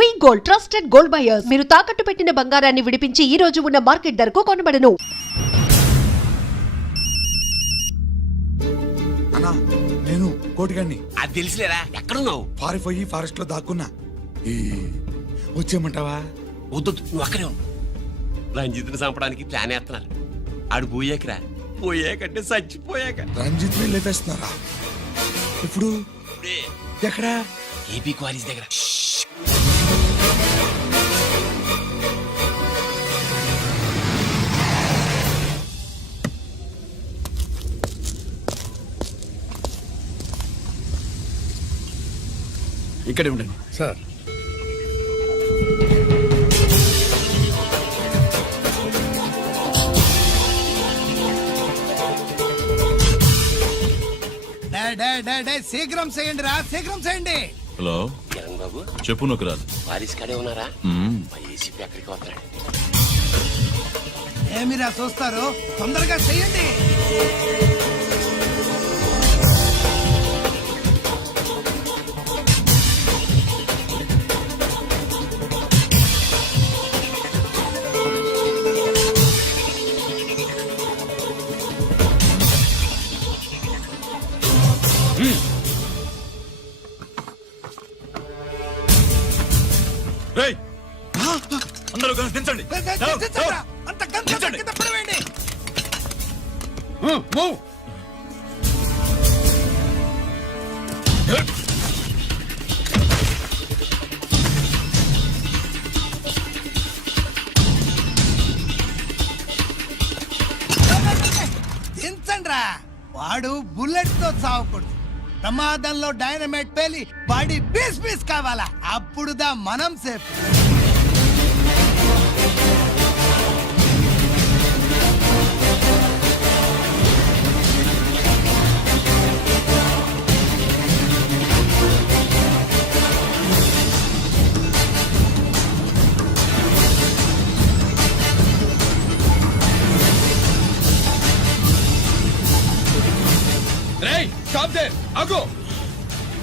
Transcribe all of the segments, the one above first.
వి gold trusted gold buyers. మీరు తాకట్టు పెట్టిన బంగారాన్ని విడిపించి ఈ రోజు ఉన్న మార్కెట్ ధరకు కొనబడను. అన్నా నేను కోటిగాన్ని. అది తెలిసిలేరా, ఎక్కడున్నావు? పారిపోయి ఫారెస్ట్ లో దాక్కున్నా. వచ్చేయమంటావా? వద్దు, నువ్వు అక్కడే ఉన్నావు. రంజిత్ని చంపడానికి ప్లాన్ వేస్తున్నారు. ఆడు పోయాకరా, పోయాకంటే చచ్చిపోయాక. రంజిత్ ని లేపేస్తున్నారా? ఇప్పుడు ఎక్కడా? ఏపీ క్వారీస్ దగ్గర. ఇక్కడే ఉండండి సార్. శీఘ్రం చేయండి రా, శీఘ్రం చేయండి. హలో కిరణ్ బాబు, చెప్పు నొకరాజు. వారిస్ కాడే ఉన్నారా? మా ఏసీపీ ఎక్కడికి వస్తున్నాడు. ఏమిరా చూస్తారు, తొందరగా చెయ్యండి. అందరూ దించండి. అంత కింద పడవేయండి. దించండ్రా. వాడు బుల్లెట్ తో చావకూడదు. ప్రమాదంలో డైనమైట్ పేలి బాడీ పీస్ పీస్ కావాలా, అప్పుడుదా మనం సేఫ్.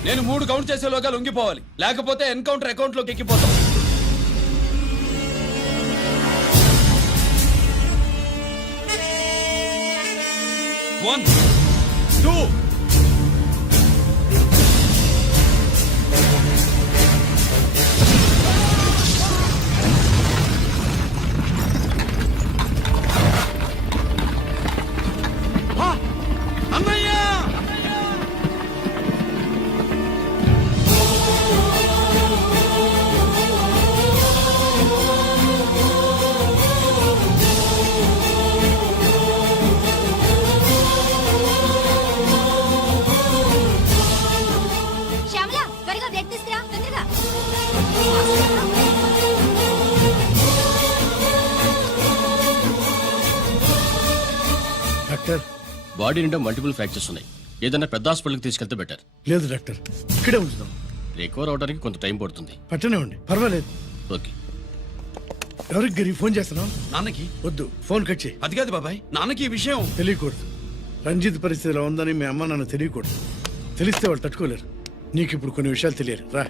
నేను 3 కౌంట్ చేసేలోగా లొంగిపోవాలి, లేకపోతే ఎన్కౌంటర్ అకౌంట్ లోకి ఎక్కిపోతాం. 1 2 డాక్టర్, బాడీ నిండా మల్టిపుల్ ఫ్రాక్చర్స్ ఉన్నాయి. ఏదైనా పెద్ద హాస్పిటల్కి తీసుకెళ్తే బెటర్. లేదు డాక్టర్, ఇక్కడే ఉంచుదాం. రికవర్ అవడానికి కొంత టైం పడుతుంది. పట్టనే ఉండి పర్వాలేదు. ఓకే. ఎవరికి గరి ఫోన్ చేస్తున్నావు? నాన్నకి. వద్దు, ఫోన్ కట్ చేయి. అది కాదు బాబాయ్, నాన్నకి ఈ విషయం తెలియకూడదు. రంజిత్ పరిస్థితిలో ఉందని మీ అమ్మ నాన్న తెలియకూడదు. తెలిస్తే వాళ్ళు తట్టుకోలేరు. నీకు ఇప్పుడు కొన్ని విషయాలు తెలియాలి. రా.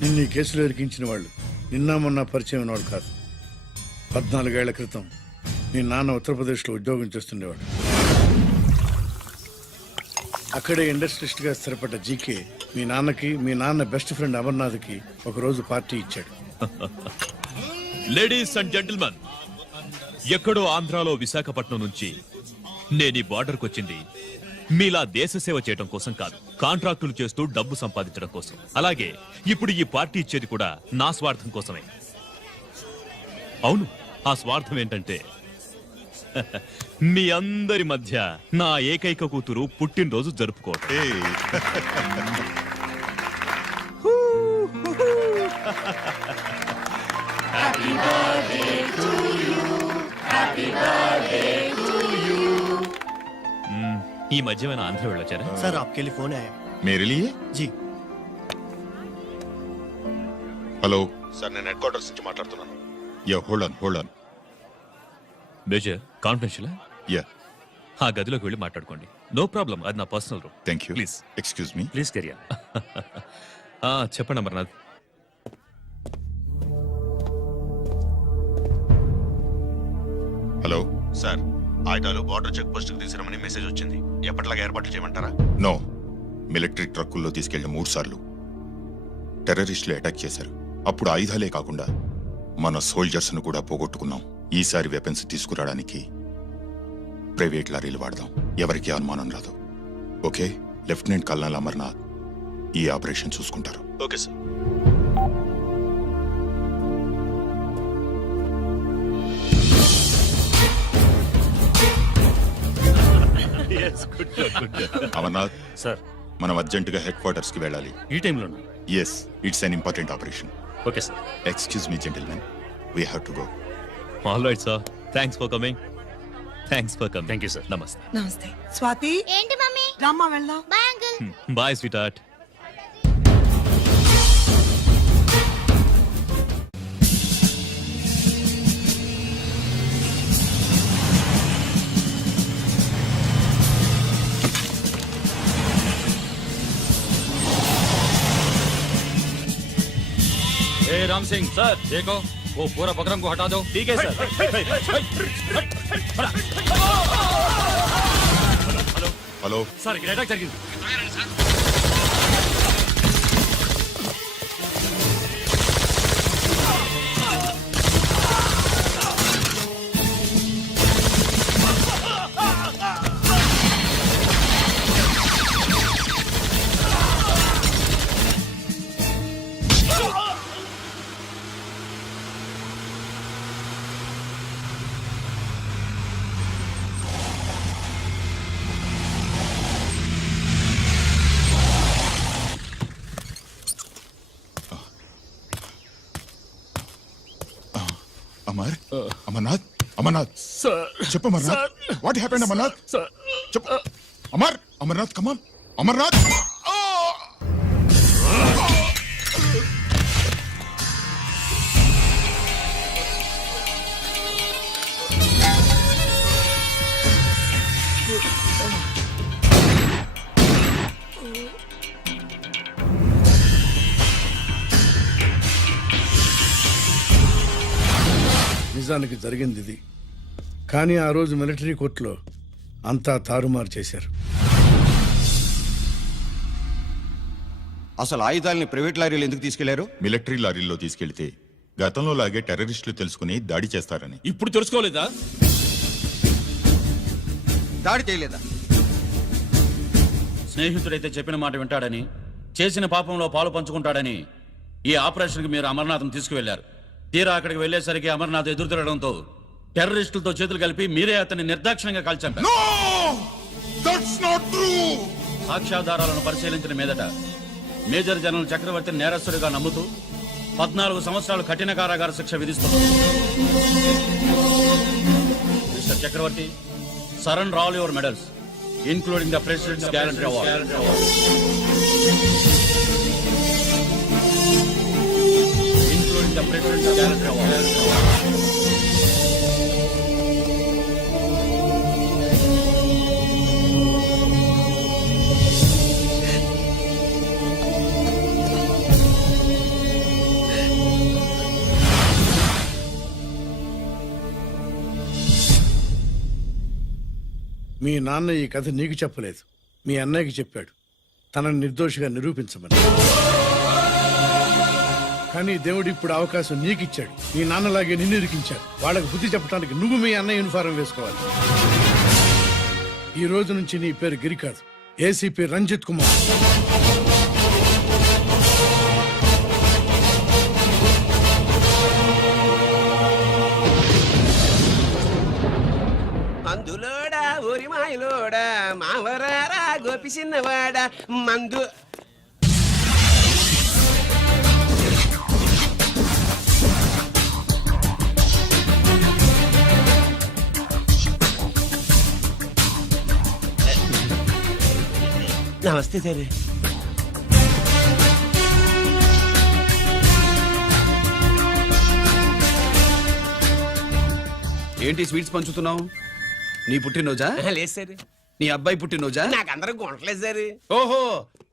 నిన్ను ఈ కేసులో ఇరికించిన వాళ్ళు నిన్న మొన్న పరిచయం ఉన్నవాడు కాదు. 14 ఏళ్ల క్రితం మీ నాన్న ఉత్తరప్రదేశ్లో ఉద్యోగం చేస్తుండేవాడు. అక్కడే ఇండస్ట్రియలిస్ట్గా స్థిరపడ్డ జీకే మీ నాన్నకి, మీ నాన్న బెస్ట్ ఫ్రెండ్ అమర్నాథ్కి ఒకరోజు పార్టీ ఇచ్చాడు. లేడీస్ అండ్ జెంటిల్మెన్, ఎక్కడో ఆంధ్రాలో విశాఖపట్నం నుంచి నేను ఈ బార్డర్కి వచ్చింది మీలా దేశ సేవ చేయడం కోసం కాదు, కాంట్రాక్టులు చేస్తూ డబ్బు సంపాదించడం కోసం. అలాగే ఇప్పుడు ఈ పార్టీ ఇచ్చేది కూడా నా స్వార్థం కోసమే. అవును, ఆ స్వార్థం ఏంటంటే మీ అందరి మధ్య నా ఏకైక కూతురు పుట్టినరోజు జరుపుకోవటం. ఈ మధ్యమైన ఆంధ్ర వెళ్ళొచ్చారా? सर आपके लिए फोन आया। मेरे लिए? जी హలో సార్, నేను హెడ్ క్వార్టర్స్ నుంచి మాట్లాడుతున్నాను. Yeah, hold on. Major confidential. Yeah, ఆ గదిలోకి వెళ్ళి మాట్లాడుకోండి. నో ప్రాబ్లం, అది నా personal room. Thank you. Please excuse me. Please career. చెప్పండి అమర్నాథ్. హలో సార్, ఆయుధాలు బార్డర్ చెక్ పోస్ట్ కి తీసుకురమని మెసేజ్ వచ్చింది. ఎప్పటిలాగా ఏర్పాట్లు చేయమంటారా? నో, మిలిటరీ ట్రక్కుల్లో తీసుకెళ్లిన 3 సార్లు టెర్రరిస్టులు అటాక్ చేశారు. అప్పుడు ఆయుధాలే కాకుండా మన సోల్జర్స్ ను కూడా పోగొట్టుకున్నాం. ఈసారి వెపన్స్ తీసుకురావడానికి ప్రైవేట్ లారీలు వాడదాం. ఎవరికి అనుమానం రాదు. ఓకే, లెఫ్టినెంట్ కల్నల్ అమర్నాథ్ ఈ ఆపరేషన్ చూసుకుంటారు. Okay sir. అమర్నాథ్ సార్, మనం అర్జెంటుగా హెడ్ క్వార్టర్స్ కి వెళ్ళాలి. ఈ టైంలో yes, it's an important operation. Okay sir. Excuse me gentlemen, we have to go. All right sir, thanks for coming. Thank you sir. నమస్తే. నమస్తే. స్వాతి, ఏంటి మమ్మీ? రామ్మా వెళ్దాం. Bye uncle. Bye sweetheart. Ram Singh sir, देखो वो पूरा बकरम को हटा दो. ठीक है सर. హలో సార్, ఇక్కడ అటాక్ జరిగింది. అమర్నాథ్, అమర్నాథ్ చెప్పు. Amarnath, what happened? అమర్నాథ్ చెప్పు. అమర్నాథ్ కమాన్, అమర్నాథ్. నిజానికి జరిగింది ఇది. కానీ ఆ రోజు మిలిటరీ కోర్టులో అంతా తారుమారు చేశారు. అసలు ఆయుధాలని ప్రైవేట్ లారీలు ఎందుకు తీసుకెళ్లారు? మిలిటరీ లారీల్లో తీసుకెళ్తే గతంలో లాగే టెర్రరిస్టులు తెలుసుకుని దాడి చేస్తారని. ఇప్పుడు తెలుసుకోలేదా? దాడి చేయలేదా? స్నేహితుడైతే చెప్పిన మాట వింటాడని, చేసిన పాపంలో పాలు పంచుకుంటాడని ఈ ఆపరేషన్కి మీరు అమర్నాథ్ని తీసుకువెళ్లారు. తీరా అక్కడికి వెళ్లేసరికి అమర్నాథ్ ఎదురు తిరగడంతో టెర్రరిస్టులతో చేతులు కలిపి మీరే అతన్ని నిర్దాక్షిణ్యంగా కాల్చారు. సాక్ష్యాధారాలను పరిశీలించిన మీదట మేజర్ జనరల్ చక్రవర్తిని నేరస్తుడిగా నమ్ముతూ 14 సంవత్సరాలు కఠిన కారాగార శిక్ష విధిస్తున్నారు. Mister Chakravarthi, surrender all your medals including the president's gallantry award. The President's Gallantry Award. మీ నాన్న ఈ కథ నీకు చెప్పలేదు, మీ అన్నయ్యకి చెప్పాడు, తనని నిర్దోషిగా నిరూపించమని. కానీ దేవుడు ఇప్పుడు అవకాశం నీకిచ్చాడు. మీ నాన్నలాగే నిన్ను ఇరికించాడు. వాళ్ళకి బుద్ధి చెప్పడానికి నువ్వు మీ అన్న యూనిఫారం వేసుకోవాలి. ఈ రోజు నుంచి నీ పేరు గిరి కాదు, ఏసీపీ రంజిత్ కుమార్. అందులోడా ఊరి మాయలోడా మావరారా గోపి చిన్నవాడ మందు. నమస్తే సార్. ఏంటి స్వీట్స్ పంచుతున్నావు? నీ పుట్టినరోజా? లేదు సార్, నీ అబ్బాయి పుట్టినరోజా? నాకు అందరూ గుంటలేదు సార్. ఓహో,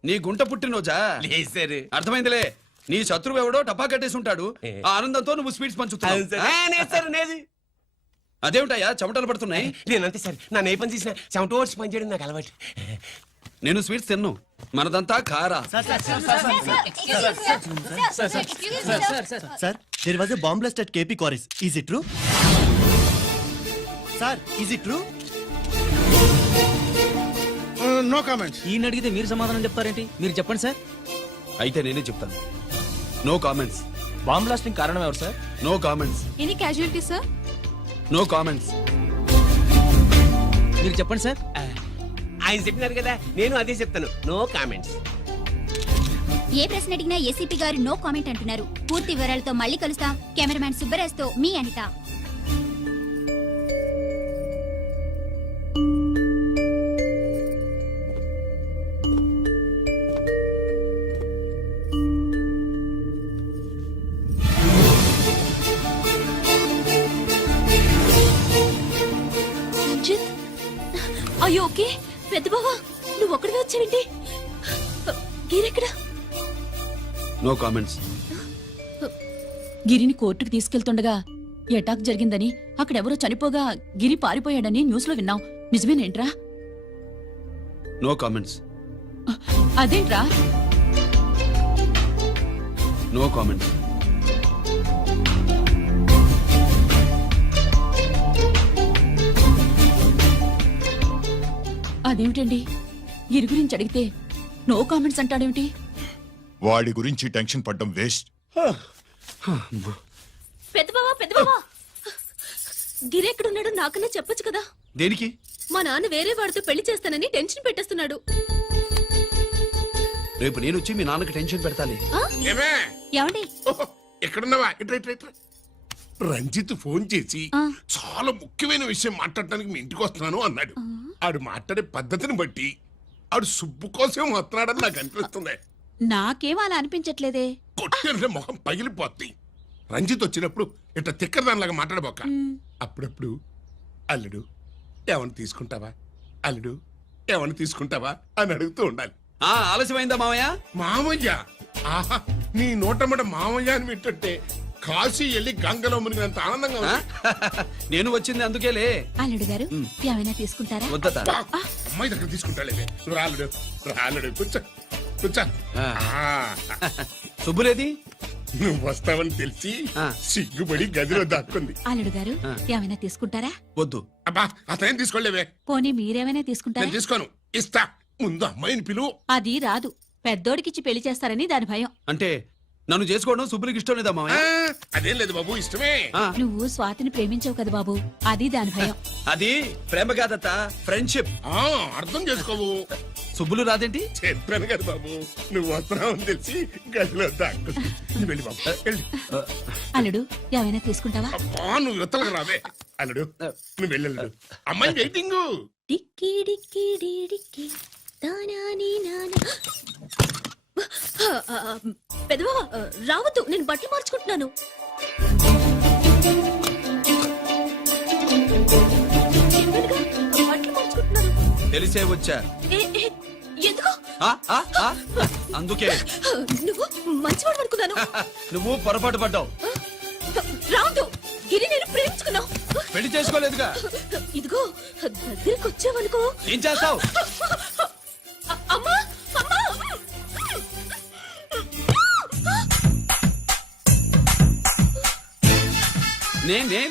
నీ గుంట పుట్టినరోజా? లేదు సార్. అర్థమైందిలే. నీ శత్రువు ఎవడో టపా కట్టేసి ఉంటాడు. ఆ ఆనందంతో నువ్వు స్వీట్స్ అవును పంచుతున్నావు. సార్. లేదు సార్, లేదు. అదేమిటయ్యా చెమటలు పడుతున్నాయి? నేనంతే సార్, నా ఏ పని చేసినా చెమట ఓడ్చి పని చేయడం నాకు అలవాటు. నేను స్వీట్స్ తిన్ను, మనదంతా కారా. Sir, there was a bomb blast at KP Quarries. Is it true? Sir, is it true? No comments. ఈయన అడిగితే మీరు సమాధానం చెప్తారేంటి? మీరు చెప్పండి సార్. అయితే నేనే చెప్తాను. No comments. బాంబ్ బ్లాస్టింగ్ కారణం ఎవరు sir? No comments. Any casualty sir? No comments. మీరు చెప్పండి సార్. ఆయన చెప్పినారు కదా, నేను అదే చెప్తాను. No comments. ఏ ప్రశ్న అడిగినా ఏసీపీ గారు నో కామెంట్ అంటున్నారు. పూర్తి వివరాలతో మళ్ళీ కలుస్తాం. కెమెరామ్యాన్ సుబ్బరాజ్ తో మీ అనిత. అయ్యో ఓకే. పెద్ద బావా, నువ్వు ఒక్కడివే వచ్చావేంటి? గీరెక్కడా? No comments. గిరిని కోర్టుకు తీసుకెళ్తుండగా అటాక్ జరిగిందని, అక్కడెవరో చనిపోగా గిరి పారిపోయాడని న్యూస్ లో విన్నాం. నిజమేనేంట్రా? No comments. అదేంట్రా? No comments. అదేమిటండి, గిరి గురించి అడిగితే నో కామెంట్స్ అంటాడేమిటి? వాడి గురించి టెన్షన్ పడ్డం వేస్ట్. పెద్దబావా, గిరి ఎక్కడున్నాడో నాకన్నా చెప్పొచ్చు కదా. దేనికి? మా నాన్న వేరే వాడితో పెళ్లి చేస్తానని టెన్షన్ పెట్టేస్తున్నాడు. రేపు నేను వచ్చి మీ నాన్నకి టెన్షన్ పెడతాలే. ఏమే ఏమండి? ఎక్కడున్నావా? ఇట్రా ఇట్రా ఇట్రా. రంజిత్ ఫోన్ చేసి ఆ. చాలా ముఖ్యమైన విషయం మాట్లాడటానికి మీ ఇంటికి వస్తున్నాను అన్నాడు. ఆడు మాట్లాడే పద్ధతిని బట్టి ఆడు సుబ్బు కోసం వస్తున్నాడని నాకు అనిపిస్తుంది. నాకేం అలా అనిపించట్లేదే. కొట్టిన మొహం పగిలిపోద్ది. రంజిత్ వచ్చినప్పుడు ఇట్లా తిక్కరదానిలాగా మాట్లాడబోక. అప్పుడప్పుడు అల్లుడు ఏమని తీసుకుంటావా, అల్లుడు ఏమని తీసుకుంటావా అని అడుగుతూ ఉండాలి. ఆలస్యమైందా మావయ్య? మామయ్య, ఆహా, నీ నోటమ్మట మామయ్య అని వింటుంటే కాశీ వెళ్ళి గంగలో మునిగినంత ఆనందంగా ఉంది. నేను వచ్చింది అందుకేలే. అల్లుడు గారు ఏమైనా తీసుకుంటారా? వద్దట. అమ్మాయి దగ్గర తీసుకుంటాలేవే. నువ్వు రాలుడు రాలుడు కూర్చో కూర్చో. సుబ్బులేది? నువ్వు వస్తావని తెలిసి ఆ. సిగ్గుపడి గదిలో దాక్కుంది. అల్లుడు గారు ఏమైనా తీసుకుంటారా? వద్దు. అబ్బా, అతనేం తీసుకోలేవే. పోనీ మీరేమైనా నేను తీసుకుంటారా? తీసుకోను, ఇస్తా. ముందు అమ్మాయిని పిలువు. అది రాదు. పెద్దోడికిచ్చి పెళ్లి చేస్తారని దాని భయం. అంటే నన్ను చేసుకోవడం సుబ్బులకి ఇష్టం లేదా ఆ, మావయ్య? అదేం లేదు బాబు, ఇష్టమే. ఆ, నువ్వు స్వాతిని ప్రేమించవు కదా బాబు, అది దాని భయం. అది ప్రేమ కాదత్త, ఫ్రెండ్షిప్. ఆ, అర్థం చేసుకోవు. సుబ్బులు రాదేంటి? చెప్పాను కదా బాబు, నువ్వు వస్తున్నావని తెలిసి గదిలో దాక్కుంది. నువ్వు వెళ్ళి బాబు వెళ్ళి. అల్లుడు ఏమైనా తీసుకుంటావా? అబ్బా, నువ్వు యువతలకు రావే. అల్లుడు నువ్వు వెళ్ళడు. అమ్మాయి వెయిటింగ్. డిక్కి డిక్కి డిక్కి తానాని నానా. పెద్దవా రావద్దు, నేను బట్టలు మార్చుకుంటున్నాను. బట్టలు మార్చుకుంటున్నాను. తెలిసే వచ్చా. ఎందుకు? అందుకే. నువ్వు మంచివాడు అనుకున్నాను. నువ్వు పొరపాటు పడ్డావు. రావద్దు, గిరి నేను ప్రేమించుకున్నావు. పెళ్లి చేసుకోలేదుగా. ఇదిగో దగ్గరికి వచ్చావనుకో. ఏం చేస్తావు? అమ్మా అమ్మా.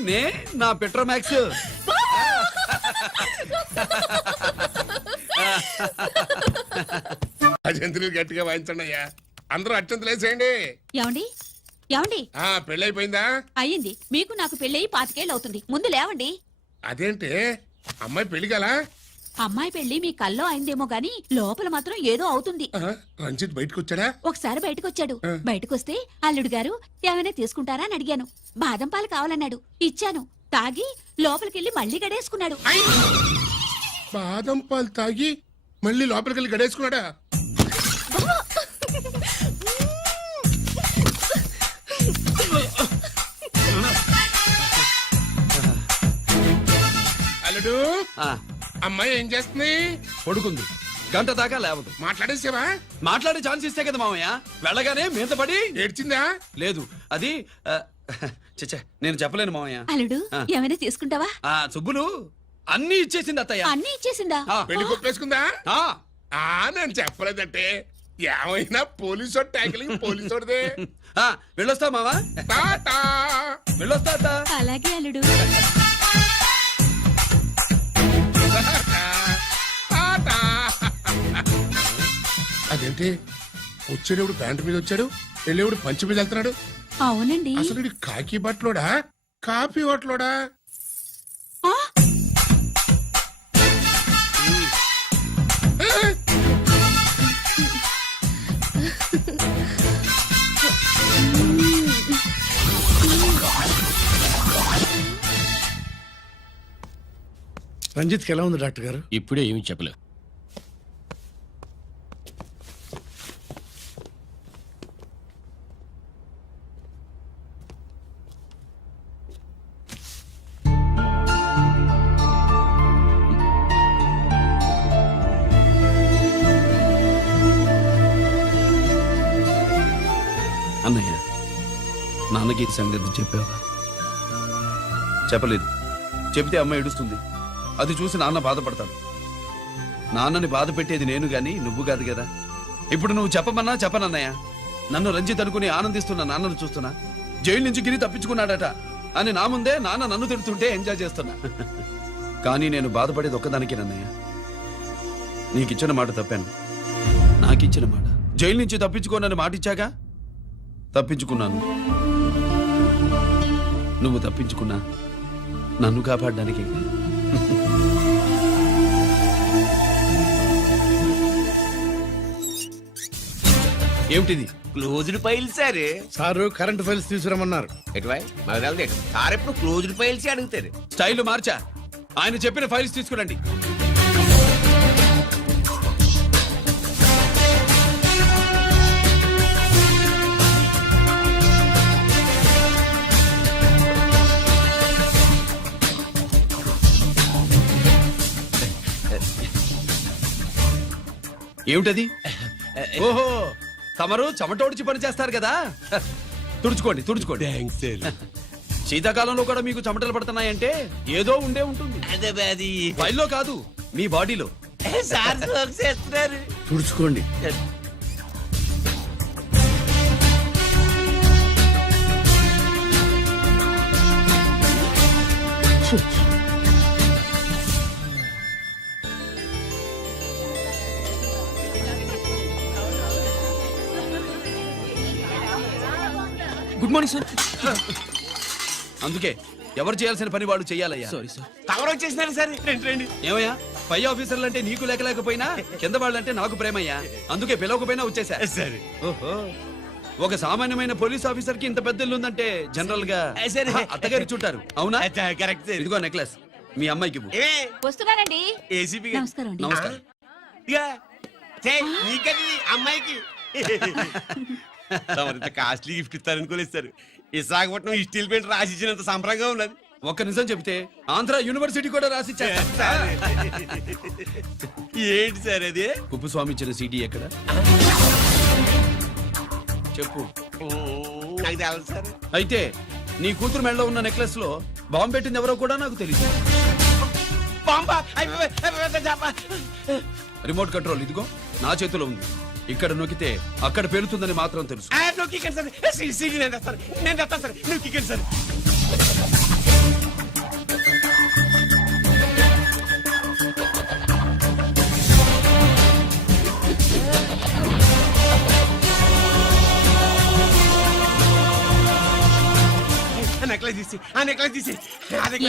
నే నా పెట్రోమాక్స్. అజంతులు గట్టిగా వాయించండి అయ్యా. అందరూ అత్యంతలు వేసేయండి. ఏమండి ఏమండి? ఆ, పెళ్ళైపోయిందా? అయ్యింది. మీకు నాకు పెళ్ళయి 25 ఏళ్ళు అవుతుంది. ముందు లేవండి. అదేంటి అమ్మాయి పెళ్లి గలా? అమ్మాయి పెళ్లి మీ కల్లో అయిందేమో గాని లోపల మాత్రం ఏదో అవుతుంది. రంజిత్ బయటకు వచ్చాడా? ఒకసారి బయటకొచ్చాడు. బయటకొస్తే అల్లుడు గారు ఏమైనా తీసుకుంటారా అని అడిగాను. బాదం పాలు కావాలన్నాడు. ఇచ్చాను. తాగి లోపలికెళ్ళి మళ్ళీ గడేసుకున్నాడు. బాదం పాలు తాగి మళ్ళీ లోపలికి వెళ్ళి గడేసుకున్నాడా? అల్లుడు అమ్మాయి ఏం చేస్తుంది? పడుకుంది. గంట దాకా లేవదు. మాట్లాడేసావా? మాట్లాడే ఛాన్స్ ఇస్తే కదా మామయ్య. వెళ్ళగానే మీద పడి ఏడ్చిందా? లేదు అది చచ్చా నేను చెప్పలేను మామయ్య. అల్లుడు ఆ. ఏమైనా తీసుకుంటావా? ఆ సుబ్బులు అన్ని ఇచ్చేసింది అత్తయ్య. అన్ని ఇచ్చేసిందా? ఆ, పెళ్లి కొప్పేసుకుందా? ఆ, నేను చెప్పలేదంటే ఏమైనా పోలీసు ట్యాకిలింగ్ పోలీసుడిదే. ఆ, వెళ్ళొస్తా మావా. టాటా. వెళ్ళొస్తా అత్త. అలాగే అల్లుడు. టాటా. అదేంటి వచ్చేటప్పుడు ప్యాంటు మీద వచ్చాడు, వెళ్ళేవాడు పంచి మీద వెళ్తున్నాడు. అవునండి. అసలు వీడు కాకి బట్టలోడా కాఫీ హోటలోడా? ఆ, రంజిత్కి ఎలా ఉంది డాక్టర్ గారు? ఇప్పుడే ఏమి చెప్పలేదు. అన్నయ్య నాన్నకి ఈ సంగతి చెప్పావా? చెప్పలేదు. చెబితే అమ్మ ఏడుస్తుంది. అది చూసి నాన్న బాధపడతాడు. నాన్నని బాధ పెట్టేది నేను గాని నువ్వు కాదు కదా. ఇప్పుడు నువ్వు చెప్పమన్నా చెప్పనన్నయ్య. నన్ను రంజిత్ అనుకుని ఆనందిస్తున్న నాన్నను చూస్తున్నా. జైలు నుంచి గిరి తప్పించుకున్నాడట అని నా ముందే నాన్న నన్ను తిడుతుంటే ఎంజాయ్ చేస్తున్నా. కానీ నేను బాధపడేది ఒక్కదానికేనన్నయ్య. నీకిచ్చిన మాట తప్పాను. నాకిచ్చిన మాట జైలు నుంచి తప్పించుకోనని మాట ఇచ్చాగా తప్పించుకున్నాను. నువ్వు తప్పించుకున్నా నన్ను కాపాడడానికి. ఏమిటిది? Closed file sir. Sir current files తీసుకురమ్మన్నారు. సార్ ఎప్పుడు క్లోజ్డ్ ఫైల్స్ అడుగుతారు. స్టైల్ మార్చా. ఆయన చెప్పిన ఫైల్స్ తీసుకురండి. ఏమిటది? ఓహో తమరు చెమటోడ్చి పని చేస్తారు కదా. తుడుచుకోండి తుడుచుకోండి. శీతాకాలంలో కూడా మీకు చెమటలు పడుతున్నాయంటే ఏదో ఉండే ఉంటుంది. ఫైల్లో కాదు మీ బాడీలో. తుడుచుకోండి. Good morning sir. అందుకే ఎవరు చేయాల్సిన పని వాళ్ళు చెయ్యాలయ్యా. Sorry sir. కవర్ వచ్చేసినారు సార్. రండి. ఏమయ్యా పై ఆఫీసర్లు అంటే నీకు లేకపోయినా కింద వాళ్ళంటే నాకు ప్రేమయ్యా. అందుకే పిలవకపోయినా వచ్చేసా. సరే. ఓహో ఒక సామాన్యమైన పోలీస్ ఆఫీసర్ కి ఇంత పెద్ద ఇల్లు ఉందంటే జనరల్ గా సరే. అత్తగారు చుట్టారు. అవునా? Correct sir. ఇదిగో నెక్లెస్ మీ అమ్మాయికి ఇవ్వు. వస్తున్నానండి. ఏసీపీ నమస్కారం అండి. నమస్కారం. నీకది అమ్మాయికి కాస్ట్లీ గిఫ్ట్ ఇస్తారనుకోలేదు సార్. విశాఖపట్నం స్టీల్ పెయింట్ రాసి ఇచ్చినంత సంబరంగా ఉన్నది. ఒక్క నిజం చెప్తే ఆంధ్ర యూనివర్సిటీ కూడా రాసిచ్చా. ఏంటి సార్ అది? కుప్పస్వామి ఇచ్చిన సీడీ ఎక్కడ చెప్పు. నాకు తెలుసు సార్. అయితే నీ కూతురు మెడలో ఉన్న నెక్లెస్ లో బాంబు పెట్టింది ఎవరో కూడా నాకు తెలియదు. రిమోట్ కంట్రోల్ ఇదిగో నా చేతిలో ఉంది. ఇక్కడ నొక్కితే అక్కడ పెరుగుతుందని మాత్రం తెలుసు. నేను తెస్తాను సార్. నువ్వు కిక్కండి సార్. నెక్లెస్ తీసి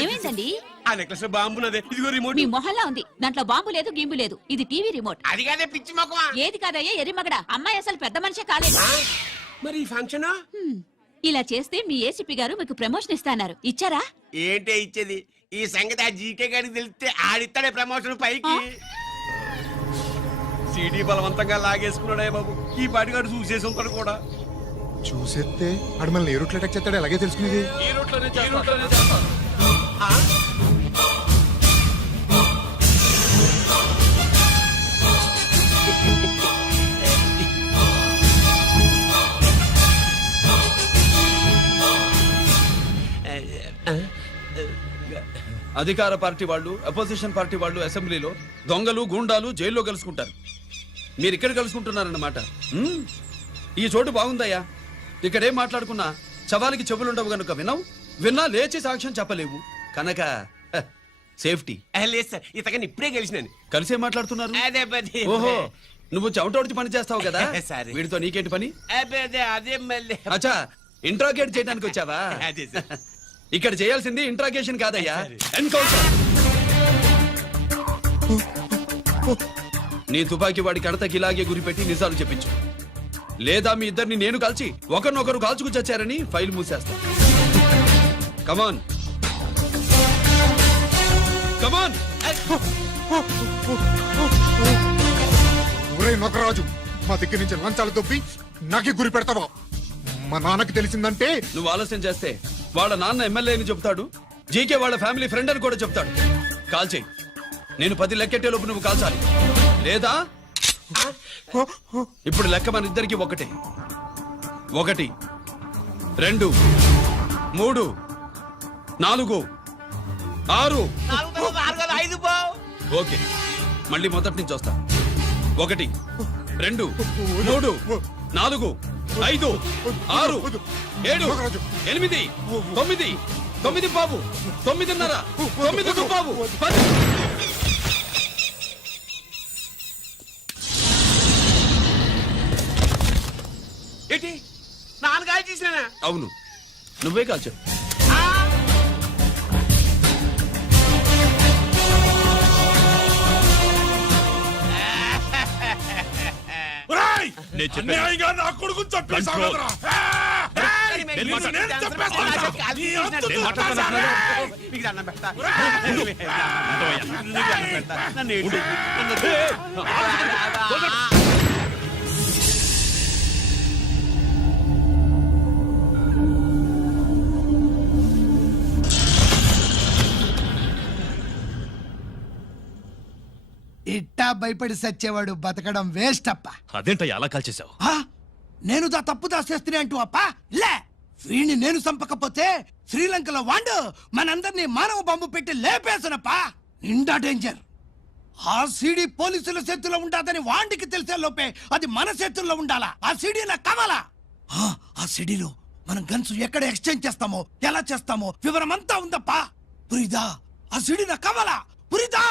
ఏమైందండి? ఆ నెక్లెస్ లో బాంబు ఉన్నదే. ఇదిగో రిమోట్. మీ మొహల్లా ఉంది. దాంట్లో బాంబు లేదు గింబు లేదు. ఇది టీవీ రిమోట్. అది కాదే పిచ్చి మొక్కమా. ఏది కాదయ్యా ఎరిమగడ. అమ్మాయి అసలు పెద్ద మనిషే కాలేదు. మరి ఈ ఫంక్షన్ ఇలా చేస్తే మీ ఏసీపీ గారు మీకు ప్రమోషన్ ఇస్తాన్నారు. ఇచ్చారా? ఏంటే ఇచ్చేది? ఈ సంగతి ఆ జీకే గారికి తెలిస్తే ఆడిస్తాడే ప్రమోషన్ పైకి. సీడీ బలవంతంగా లాగేసుకున్నాడే బాబు. ఈ పాటిగాడు చూసేసి ఉంటాడు కూడా. చూసేస్తే అడు మళ్ళీ ఏ రూట్లో అటాక్ చేస్తాడు అలాగే తెలుసుకునేది. ఈ రూట్లోనే చేస్తాను. అధికార పార్టీ వాళ్ళు అపోజిషన్ పార్టీ వాళ్ళు అసెంబ్లీలో, దొంగలు గూండాలు జైల్లో కలుసుకుంటారు. మీరు ఇక్కడ కలుసుకుంటున్నారన్నమాట. ఈ చోటు బాగుందయ్యా. ఇక్కడేం మాట్లాడుకున్నా శవాలకి చెవులుండవు గనుక విన్నా లేచి సాక్ష్యం చెప్పలేవు కనుక సేఫ్టీ. లేదు సార్, ఇతగాని ఇప్పుడే గెలిచినాను. కలిసే మాట్లాడుతున్నారు. అదే పది. ఓహో, నువ్వు చెమటోడ్చి పని చేస్తావు కదా. సరే. వీడితో నీకేంటి పని? అదే మళ్ళీ అచ్చా, ఇంట్రాగేట్ చేయడానికి వచ్చావా? అదే సార్. ఇక్కడ చేయాల్సింది ఇంట్రాగేషన్ కాదయ్యా, ఎన్కౌంటర్. నీ తుపాకీ వాడి కడతకి ఇలాగే గురిపెట్టి నిజాలు చెప్పించు, లేదా మీ ఇద్దరిని నేను కాల్చి ఒకరినొకరు కాల్చుకు చచ్చారని ఫైల్ మూసేస్తా. కమాన్ కమాన్. ఒరే నగరాజు, మా దగ్గర నుంచి లంచాలు దొబ్బి నాకే గురి పెడతావా? మా నాన్నకి తెలిసిందంటే నువ్వు ఆలస్యం చేస్తే వాళ్ళ నాన్న ఎమ్మెల్యే అని చెప్తాడు, జీకే వాళ్ళ ఫ్యామిలీ ఫ్రెండ్ అని కూడా చెప్తాడు. కాల్ చేయి. నేను 10 లెక్కెట్టే లోపు నువ్వు కాల్చాలి, లేదా ఇప్పుడు లెక్క మన ఇద్దరికి ఒకటే. 1 2 3 4 6. ఓకే, మళ్ళీ మొదటి నుంచి వస్తా. 1 2 3 4 5 6 7 8 9 9 బాబు 9:30 9 బాబు 10. ఏంటి నాన్నగారు చేసినా? అవును, నువ్వే కాల్చావు. నేను చెప్పాను. అన్యాయంగా నా కొడుకుని చంపేశావు Control. కదరా? నేను నేను మాట్లాడతాను. చంపేస్తాను. నీ అంతు నేను మాట్లాడతాను. మీకు దండం పెడతా. ఉండవయ్యా. నీకు దండం పెడతా. నన్ను ఏడు. ఇట్టా భయపడి సచ్చేవాడు బతకడం వేస్ట్ అప్ప. అదేంటయ్యా అలా కాల్చేశావు? ఆ? నేను తప్పు దాచేస్తున్నా అంటూ అప్ప లే. వీణ్ణి నేను చంపకపోతే శ్రీలంకలో వాండు మనందరినీ మానవ బాంబు పెట్టి లేపేసనప్పా. నిండా డేంజర్. ఆ సీడీ పోలీసుల చేతుల్లో ఉండాదని వాండికి తెలిసే లోపే అది మన చేతుల్లో ఉండాలా. ఆ సీడీ నాకు కావాలా. ఆ సీడీలో మనం గన్స్ ఎక్కడ ఎక్స్చేంజ్ చేస్తామో, ఎలా చేస్తామో వివరం అంతా ఉందప్పా. పురిదా, ఆ సీడీ నాకు కావాలా. పురిదా.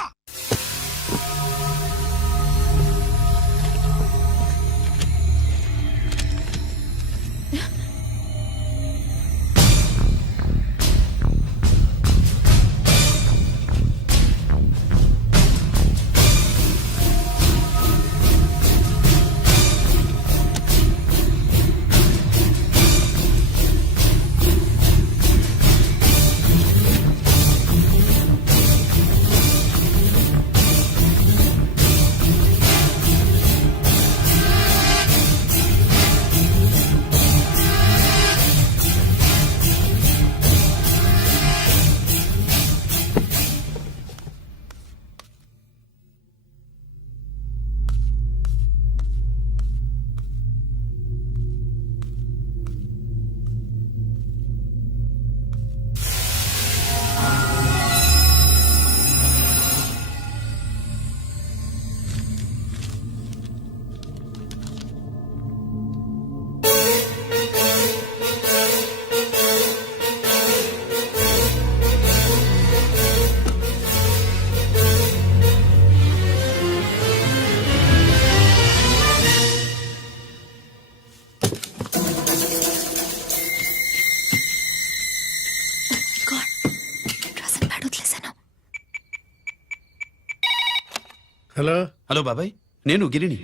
హలో హలో బాబాయ్, నేను గిరిని.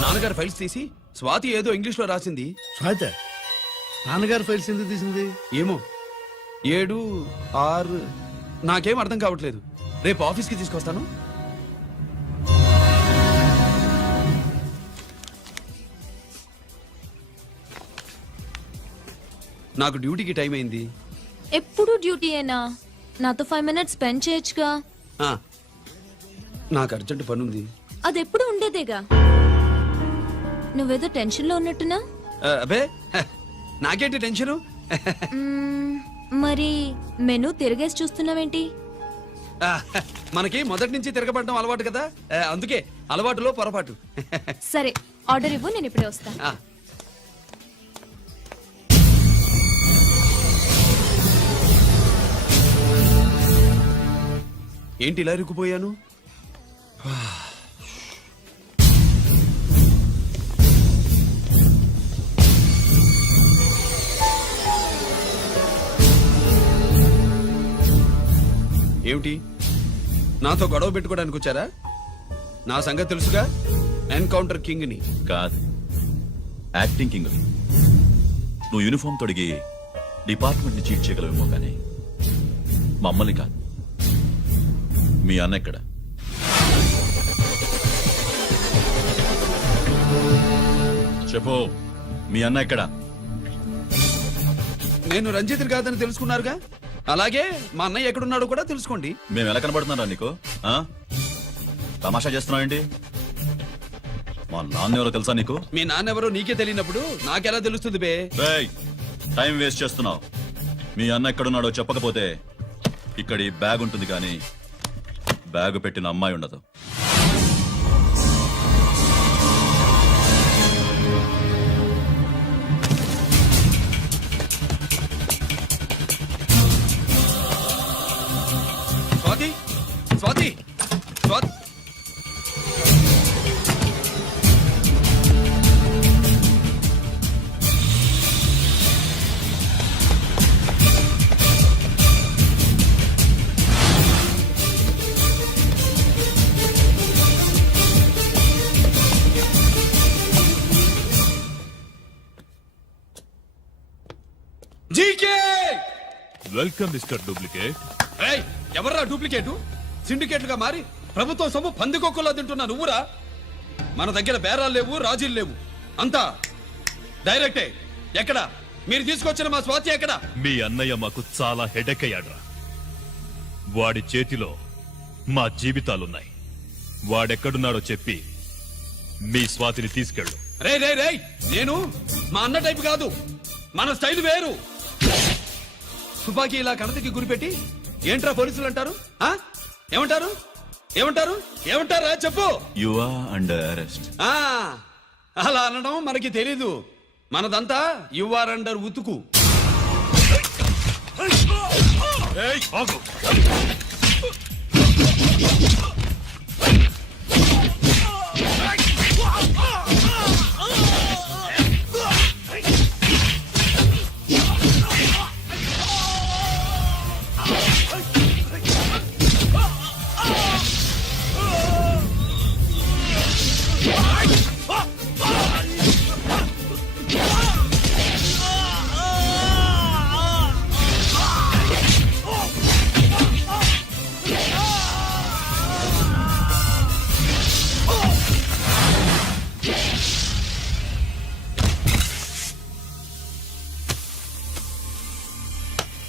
నాన్నగారు ఫైల్స్ తీసి స్వాతి ఏదో ఇంగ్లీష్ లో రాసింది. స్వాత నాన్నగారు ఫైల్స్ ఎందుకు తీసింది? ఏమో 7 6 నాకేం అర్థం కావట్లేదు. రేపు ఆఫీస్కి తీసుకొస్తాను. నాకు డ్యూటీకి టైం అయింది. ఎప్పుడు డ్యూటీయేనా? నాతో 5 minutes స్పెండ్ చేయొచ్చుగా. నాకు అర్జెంట్ పని ఉంది. అది ఎప్పుడు ఉండేదేగా. నువ్వేదో టెన్షన్ లో ఉన్నట్టున్నా. అబే నాకేంటి టెన్షను? మరి మెనూ తిరిగేసి చూస్తున్నావేంటి? మనకి మొదటి నుంచి తిరగబడడం అలవాటు కదా, అందుకే అలవాటులో పొరపాటు. సరే ఆర్డర్ ఇవ్వు, నేను ఇప్పుడే వస్తా. ఆ, ఏంటి ఇలా ఇరుక్కుపోయాను? ఏమిటి, నాతో గొడవ పెట్టుకోవడానికి వచ్చారా? నా సంగతి తెలుసుగా, ఎన్కౌంటర్ కింగ్ ని. కాదు, యాక్టింగ్ కింగ్. నువ్వు యూనిఫామ్ తొడిగి డిపార్ట్మెంట్ ని చీట్ చేయగలవేమో కానీ మమ్మల్ని కాదు. మీ అన్న ఎక్కడ? చెప్పు, మీ అన్న ఎక్కడ? నేను రంజిత్ కాదని తెలుసుకున్నారుగా, అలాగే మా అన్నయ్య ఎక్కడున్నాడో కూడా తెలుసుకోండి. మేము ఎలా కనబడుతున్నారా నీకు? ఆ? తమాషా చేస్తున్నావేంటి? మా నాన్న ఎవరో తెలుసా నీకు? మీ నాన్నెవరో నీకే తెలియనప్పుడు నాకెలా తెలుస్తుంది బే? రేయ్, టైం వేస్ట్ చేస్తున్నావు. మీ అన్న ఎక్కడున్నాడో చెప్పకపోతే ఇక్కడ ఈ బ్యాగ్ ఉంటుంది కానీ బ్యాగ్ పెట్టిన అమ్మాయి ఉండదు. Swathi, Swathi, Swathi. GK, welcome mister duplicate. ఏయ్, ఎవర్రా డూప్లికేటు? సిండికేట్లుగా మారి ప్రభుత్వం సొమ్ము పందికొక్కులా తింటున్నా నువ్వురా? మన దగ్గర బేరాలు లేవు, రాజీలు లేవు, అంతా డైరెక్టే. ఎక్కడ మీరు తీసుకొచ్చిన మా స్వాతి ఎక్కడ? మీ అన్నయ్య మాకు చాలా హెడెక్ అయ్యాడ్రా. వాడి చేతిలో మా జీవితాలున్నాయి. వాడెక్కడున్నాడో చెప్పి మీ స్వాతిని తీసుకెళ్ళు. రే రే రే, నేను మా అన్న టైపు కాదు, మన స్టైల్ వేరు. తుపాకీ ఇలా కణతికి గురిపెట్టి ఏంట్రా పోలీసులు అంటారు? ఆ? ఏమంటారు? ఏమంటారు? ఏమంటారా చెప్పు. You are under arrest. ఆ, అలా అనడం మనకి తెలీదు. మనదంతా యు ఆర్ అండర్ ఉతుకు.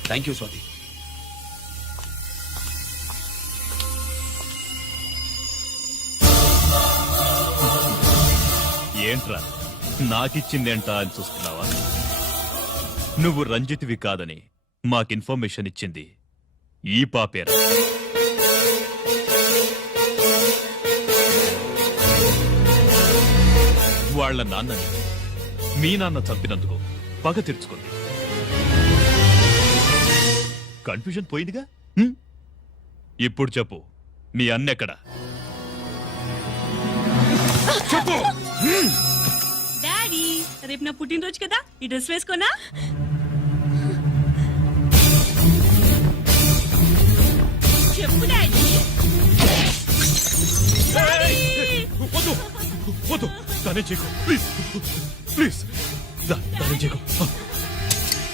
Thank you Swathi. ఏంట్రా నాకిచ్చిందేంటా అని చూస్తున్నావా? నువ్వు రంజిత్వి కాదని మాకు ఇన్ఫర్మేషన్ ఇచ్చింది ఈ పాపేరా. వాళ్ళ నాన్నని మీ నాన్న చంపినందుకు పగ తీర్చుకుంది. కన్ఫ్యూజన్ పోయిందిగా. ఇప్పుడు చెప్పు, మీ అన్నెక్కడ? చెప్పు. డాడీ, రేపు నా పుట్టినరోజు కదా, ఈ డ్రెస్ వేసుకోనా? చెప్పు డాడీ. వద్దు వద్దు, దానే చేయకు ప్లీజ్ ప్లీజ్, దానే చేయకు.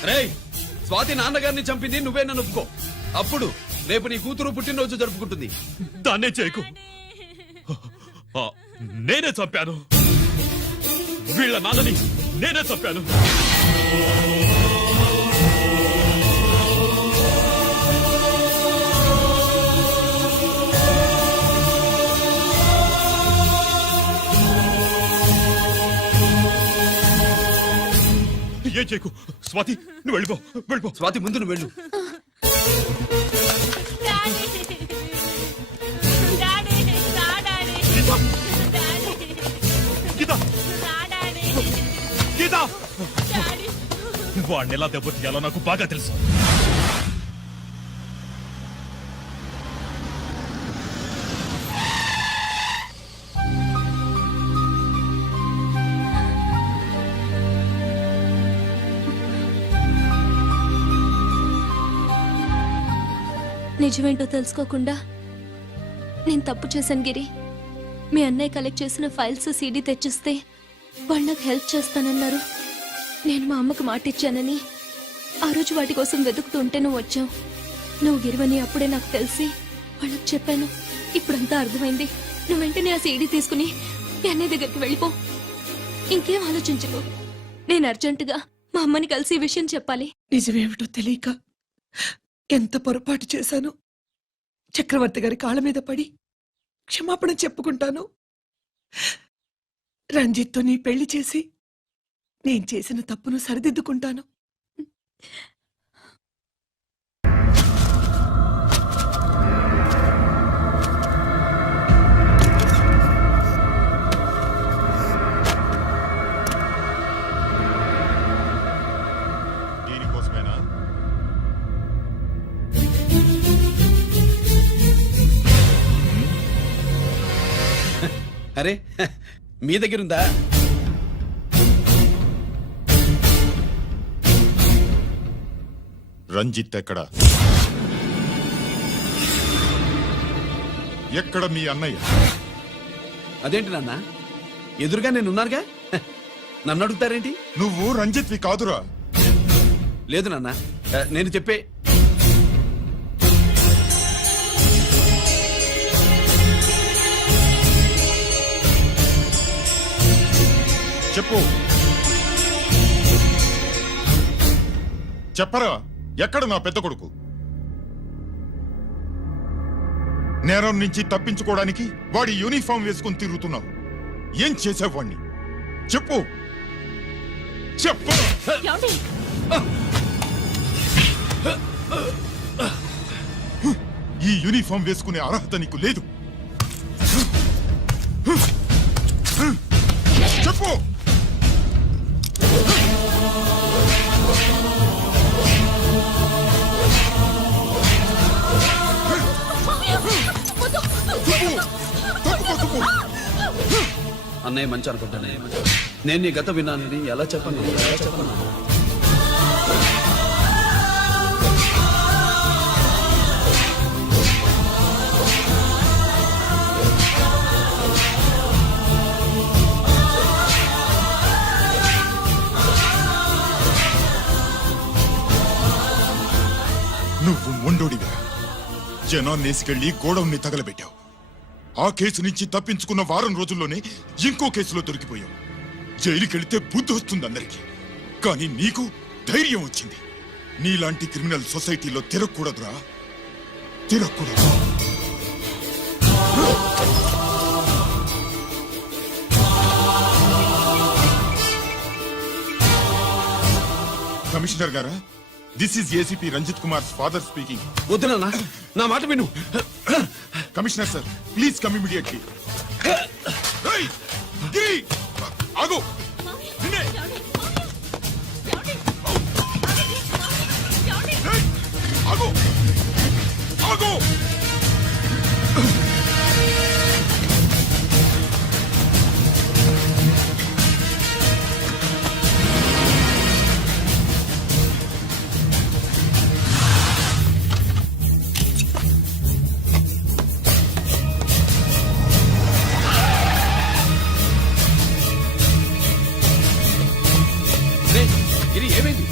రేయ్, స్వాతి నాన్నగారిని చంపింది నువ్వే నన్ను ఒప్పుకో. అప్పుడు రేపు నీ కూతురు పుట్టినరోజు జరుపుకుంటుంది. దాన్నే చేయకు. నేనే చంపాను, వీళ్ళ నాన్నని నేనే చంపాను. నన్నేం చేయకు. స్వాతి నువ్వు వెళ్ళిపో, వెళ్ళిపో. స్వాతి ముందు నువ్వు వెళ్ళు. గీత, గీత, వాడిని ఎలా దెబ్బతీయాలో నాకు బాగా తెలుసు. నిజమేంటో తెలుసుకోకుండా నేను తప్పు చేశాను గిరి. మీ అన్నయ్య కలెక్ట్ చేసిన ఫైల్స్ సీడీ తెచ్చిస్తే వాళ్ళు నాకు హెల్ప్ చేస్తానన్నారు. నేను మా అమ్మకు మాట ఇచ్చానని ఆ రోజు వాటి కోసం వెతుకుతుంటే నువ్వు వచ్చావు. నువ్వు గిరివని అప్పుడే నాకు తెలిసి వాళ్ళకి చెప్పాను. ఇప్పుడంతా అర్థమైంది. నువ్వు వెంటనే ఆ సీడీ తీసుకుని మీ అన్నయ్య దగ్గరికి వెళ్ళిపో. ఇంకేం ఆలోచించుకో. నేను అర్జెంటుగా మా అమ్మని కలిసి ఈ విషయం చెప్పాలి. నిజమేమిటో తెలియక ఎంత పొరపాటు చేశాను. చక్రవర్తి గారి కాళ్ళ మీద పడి క్షమాపణ చెప్పుకుంటాను. రంజిత్తో నీ పెళ్లి చేసి నేను చేసిన తప్పును సరిదిద్దుకుంటాను. దీనికోసమేనా? అరే మీ దగ్గర ఉందా? రంజిత్ ఎక్కడ? ఎక్కడ మీ అన్నయ్య? అదేంటి నాన్న, ఎదురుగా నేనున్నానుగా. నన్ను అడుగుతారేంటి? నువ్వు రంజిత్వి కాదురా. లేదు నాన్న, నేను చెప్పే. చెప్పు, చెప్పరా, ఎక్కడ నా పెద్ద కొడుకు? నేరం నుంచి తప్పించుకోవడానికి వాడి యూనిఫామ్ వేసుకుని తిరుగుతున్నావు. ఏం చేసావు వాణ్ణి? చెప్పు, చెప్పు. ఈ యూనిఫామ్ వేసుకునే అర్హత నీకు లేదు. చెప్పు. అన్నయ్య మంచి అనుకుంటానే. నేను నీ గత విన్నానని ఎలా చెప్పను? నువ్వు మొండోడిగా జనాన్నేసుకెళ్లి గోడౌన్ని తగలబెట్టావు. ఆ కేసు నుంచి తప్పించుకున్న వారం రోజుల్లోనే ఇంకో కేసులో దొరికిపోయావు. జైలుకెళ్తే బుద్ధి వస్తుంది అందరికీ, కానీ నీకు ధైర్యం వచ్చింది. నీలాంటి క్రిమినల్ సొసైటీలో తిరగకూడదురా, తిరగకూడదు. కమిషనర్ గారా, this is ACP Ranjith Kumar father speaking. వద్దు నాన్న, నా మాట విను. Commissioner sir, please come immediately. ఆగు. ఆగు, ఆగు. ఇది ఏమైంది?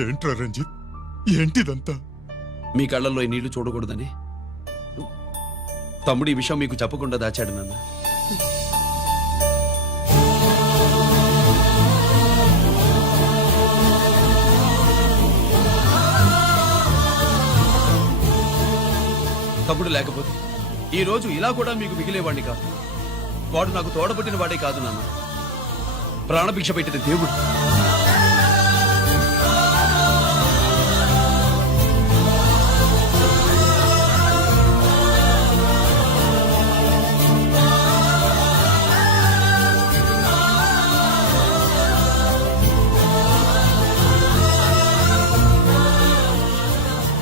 ఏంట్రా రంజిత్, ఏంటిదంతా? మీ కళ్ళల్లో ఈ నీళ్లు చూడకూడదని తమ్ముడు ఈ విషయం మీకు చెప్పకుండా దాచాడు నాన్న. తమ్ముడు లేకపోతే ఈ రోజు ఇలా కూడా మీకు మిగిలేవాడిని కాదు. వాడు నాకు తోడబుట్టిన వాడే కాదు నాన్న, ప్రాణభిక్ష పెట్టిన దేవుడు.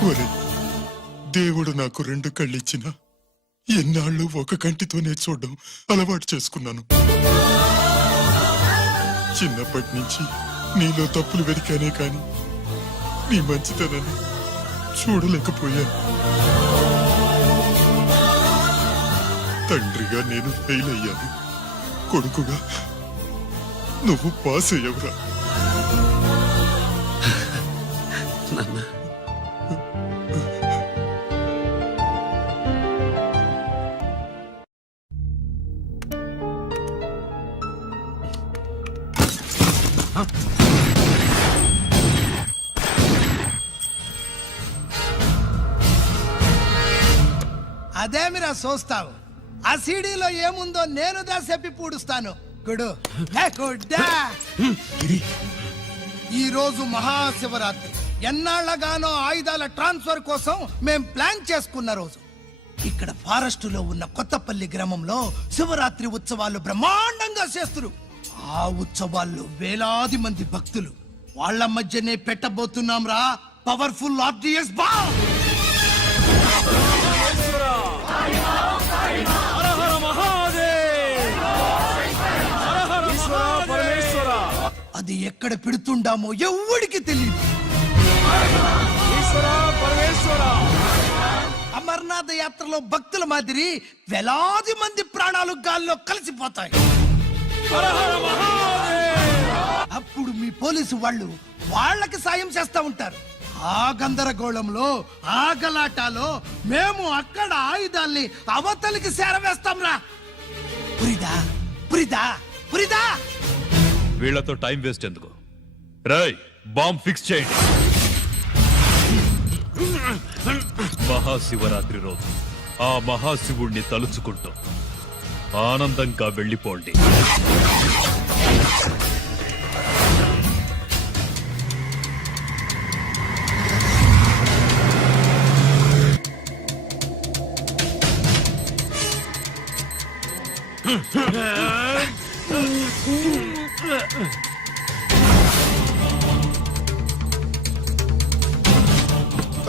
ఒరే, దేవుడు నాకు 2 కళ్ళిచ్చిన ఎన్నాళ్ళు ఒక కంటితోనే చూడడం అలవాటు చేసుకున్నాను. చిన్నప్పటి నుంచి నీలో తప్పులు వెతికానే కాని నీ మంచితనాన్ని చూడలేకపోయాను. తండ్రిగా నేను ఫెయిల్ అయ్యాను, కొడుకుగా నువ్వు పాస్ అయ్యవురా. నాన్న, అదేమిరా చూస్తావు? ఆ సీడీలో ఏముందో నేను దా చెప్పి పూడుస్తాను. గుడు గుడ్డా. ఈ రోజు మహాశివరాత్రి. ఎన్నాళ్లగానో ఆయుధాల ట్రాన్స్ఫర్ కోసం మేం ప్లాన్ చేసుకున్న రోజు. ఇక్కడ ఫారెస్ట్ లో ఉన్న కొత్తపల్లి గ్రామంలో శివరాత్రి ఉత్సవాలు బ్రహ్మాండంగా చేస్తున్నారు. ఆ ఉత్సవాల్లో వేలాది మంది భక్తులు. వాళ్ళ మధ్యనే పెట్టబోతున్నాం రా పవర్ఫుల్ ఆర్డిఎస్ బాంబ్. అది ఎక్కడ పెడుతుండామో ఎవడికి తెలియదు. అమర్నాథ్ యాత్రలో భక్తుల మాదిరి వేలాది మంది ప్రాణాలు గాల్లో కలిసిపోతాయి. అప్పుడు మీ పోలీసు వాళ్ళు వాళ్ళకి సాయం చేస్తా ఉంటారు. ఆ గందరగోళంలో ఆ గలాటాలో మేము అక్కడ ఆయుధాల్ని అవతలికి చేరవేస్తాం రా. పురిదా పురిదా పురిదా. వీళ్లతో టైం వేస్ట్ ఎందుకు? రై, బాంబ్ ఫిక్స్ చేయండి. మహాశివరాత్రి రోజు ఆ మహాశివుణ్ణి తలుచుకుంటూ ఆనందంగా వెళ్ళిపోండి.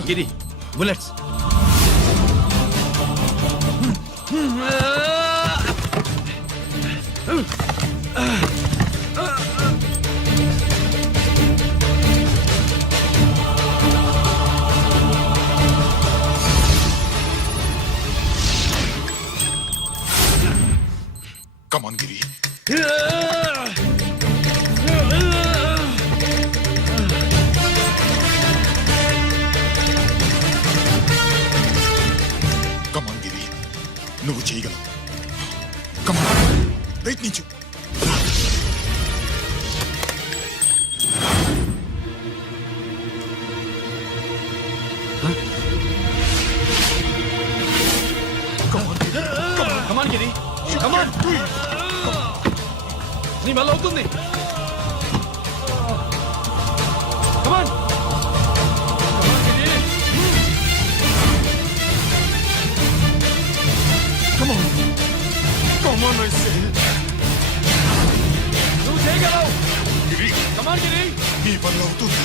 గిరి, బుల్లెట్స్. కమాన్ గిరి. కమాన్ గిరి, నువ్వు చేయగలవు. కమాన్, ప్రయత్నించు. కమాన్ గిరి, కమాన్. నీ వల్ల అవుతుంది. కమాన్. నువ్వు చేయగలవు. గిరి, కమాన్ గిరి. నీ వల్ల అవుతుంది.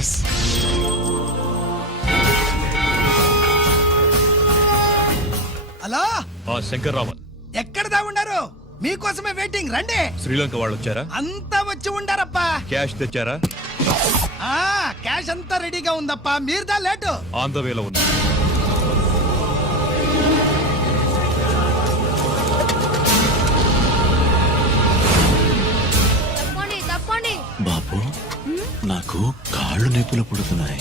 ఎస్. హలో, ఆ శంకర్రామన్ ఎక్కడ దా ఉన్నారు? మీకోసమే వెయిటింగ్. రండి. శ్రీలంక వాళ్ళు వచ్చారా? అంతా వచ్చి ఉండారప్పా. క్యాష్ తెచ్చారా? ఆ క్యాష్ అంతా రెడీగా ఉందప్పా. మీరు దా లేటు. ఆన్ ద వేలో ఉంది. పుడుతున్నాయి.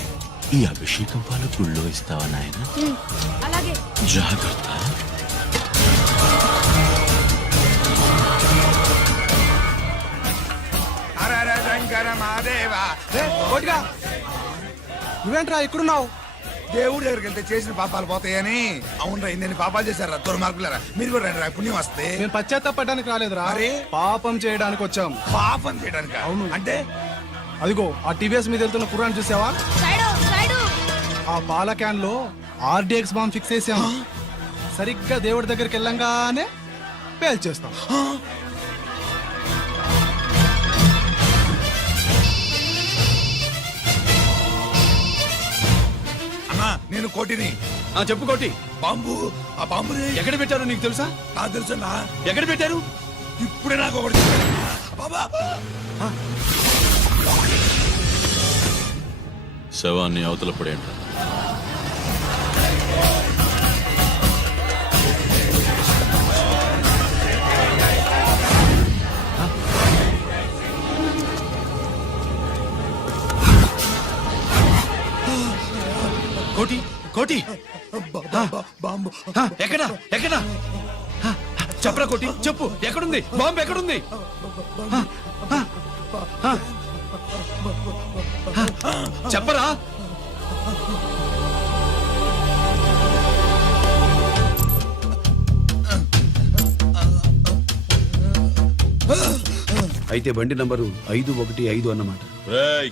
ఈ అభిషేకం పాలు గుళ్ళో ఇస్తావా నాయన? అలాగే జాగ్రత్త. నువ్వేంట్రా ఇక్కడున్నావు? దేవుడి దగ్గరికి వెళ్తే చేసిన పాపాలు పోతాయని. అవునరా, ఇన్ని పాపాలు చేశారా దుర్మార్గులారా. మీరు కూడా రండి రా, పుణ్యం వస్తే. మేము పశ్చాత్తాపడడానికి రాలేదురా, మరి? పాపం చేయడానికి వచ్చాం. పాపం చేయడానికి అవును. అంటే అదిగో ఆ టీవీఎస్ మీద వెళ్తున్న కుర్రాన్ని చూసావా? ఆ పాల క్యాన్ లో ఆర్డిఎక్స్ బాంబ్ ఫిక్స్ చేసాం. సరిగ్గా దేవుడి దగ్గరికి వెళ్ళంగానే పేల్చేస్తాం. అన్నా, నేను కోటిని. చెప్పు కోటి. బాంబు, ఆ బాంబుని ఎక్కడ పెట్టారు నీకు తెలుసా? నాకు తెలుసన్నా. ఎక్కడ పెట్టారు? ఇప్పుడే నాకు ఒకటి బాబా. శవాన్ని అవతల పడేయండి. కోటి కోటి బాంబు ఎక్కడ ఎక్కడ చెప్పరా కోటి, చెప్పు. ఎక్కడుంది బాంబు? ఎక్కడుంది? చెప్పరా. అయితే బండి నంబరు 515 అన్నమాట. రేయ్,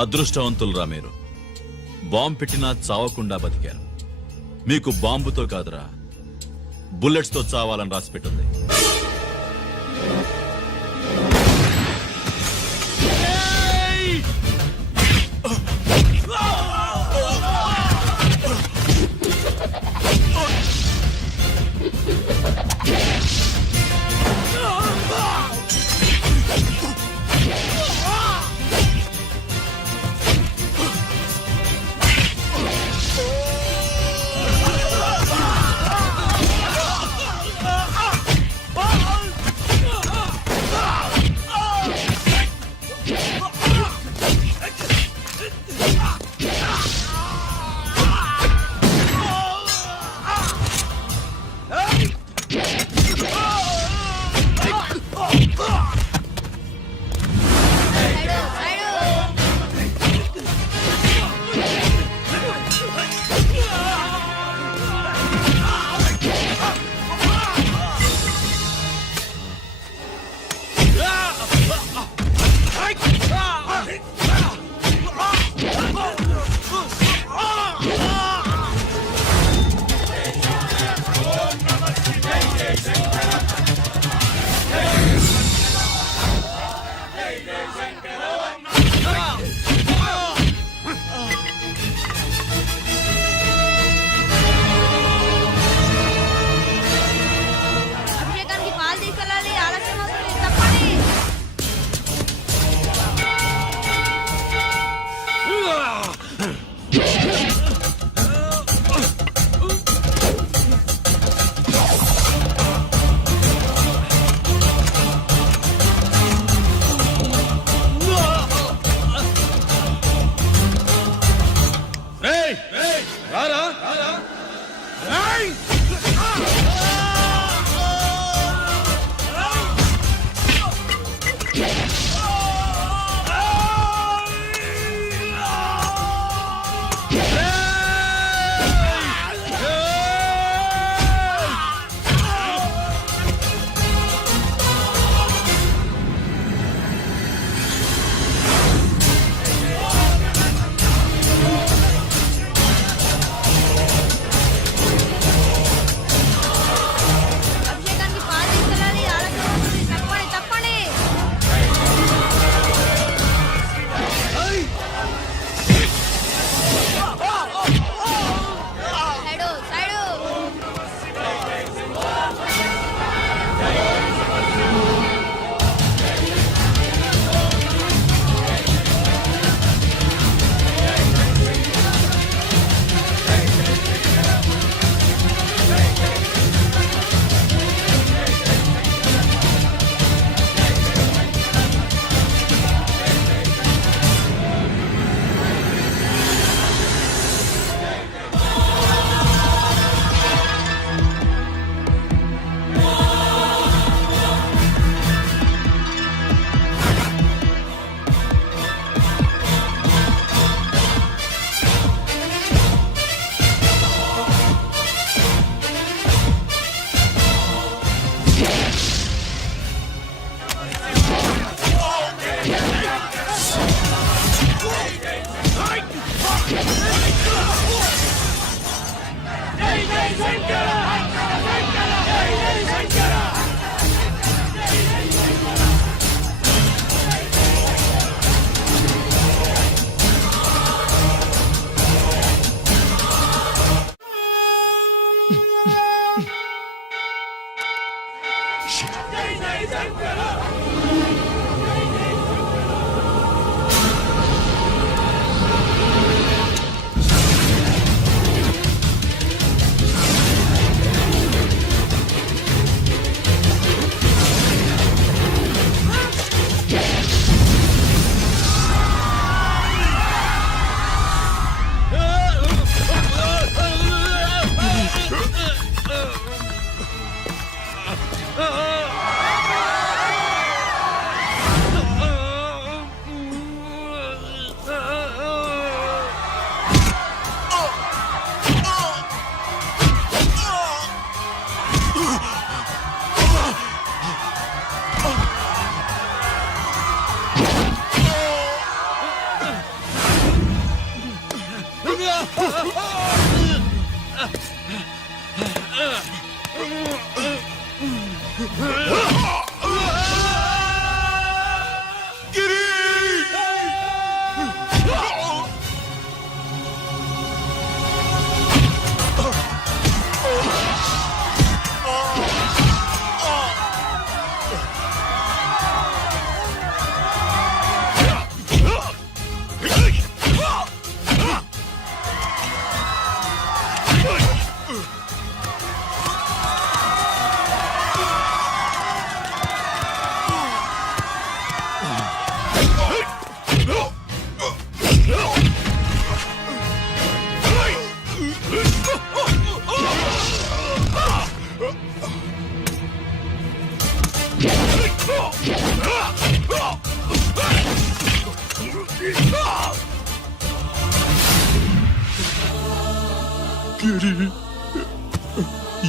అదృష్టవంతులురా మీరు. బాంబు పెట్టినా చావకుండా బతికారు. మీకు బాంబుతో కాదురా, బుల్లెట్స్ తో చావాలని రాసి పెట్టింది.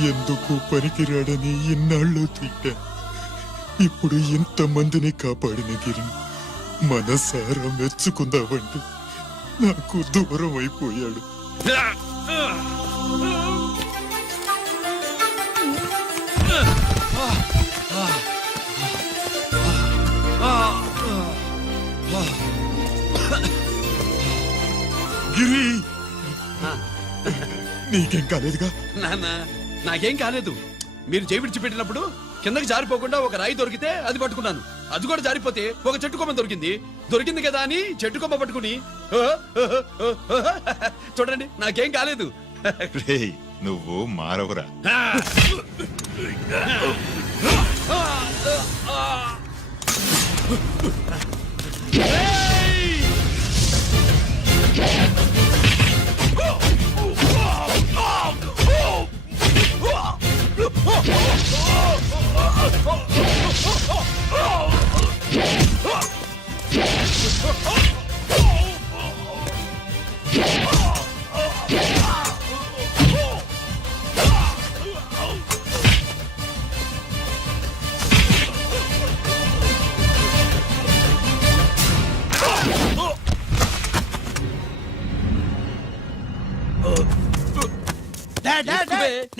ఎందుకు పనికిరాడని ఇన్నాళ్ళు తిట్టా. ఇప్పుడు ఇంతమందిని కాపాడిన గిరిని మనసారా మెచ్చుకుందామంటే నాకు దూరం అయిపోయాడు. గిరి, నీకేం కాలేదుగా? నాన్న నాకేం కాలేదు. మీరు చేయి విడిచిపెట్టినప్పుడు కిందకి జారిపోకుండా ఒక రాయి దొరికితే అది పట్టుకున్నాను. అది కూడా జారిపోతే ఒక చెట్టు కొమ్మ దొరికింది కదా అని చెట్టు కొమ్మ పట్టుకుని చూడండి నాకేం కాలేదు. రేయ్, నువ్వు మారవురా.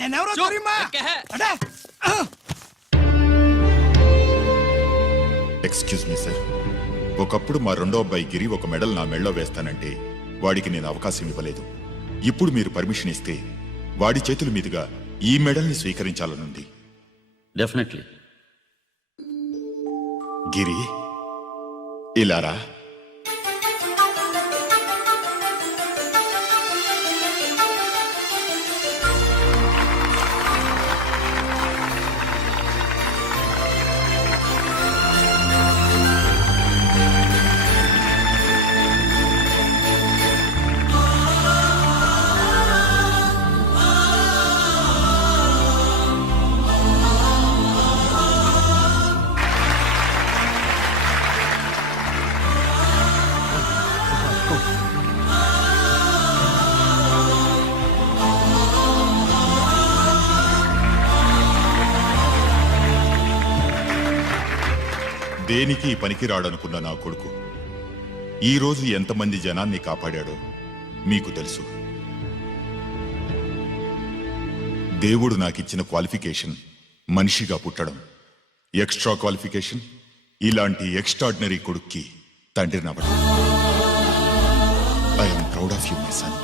నేనెవరో తెలియమా? అడే! ఎక్స్క్యూజ్ మీ సార్, ఒకప్పుడు మా రెండో అబ్బాయి గిరి ఒక మెడల్ నా మెడలో వేస్తానంటే వాడికి నేను అవకాశం ఇవ్వలేదు. ఇప్పుడు మీరు పర్మిషన్ ఇస్తే వాడి చేతుల మీదుగా ఈ మెడల్ని స్వీకరించాలనుంది. డెఫినెట్లీ. గిరి, ఇలారా. దేనికి పనికిరాడనుకున్న నా కొడుకు ఈ రోజు ఎంతమంది జనాన్ని కాపాడాడో మీకు తెలుసు. దేవుడు నాకిచ్చిన క్వాలిఫికేషన్ మనిషిగా పుట్టడం. ఎక్స్ట్రా క్వాలిఫికేషన్ ఇలాంటి ఎక్స్ట్రాడినరీ కొడుక్కి తండ్రినవ్వడం. I'm proud of you my sun.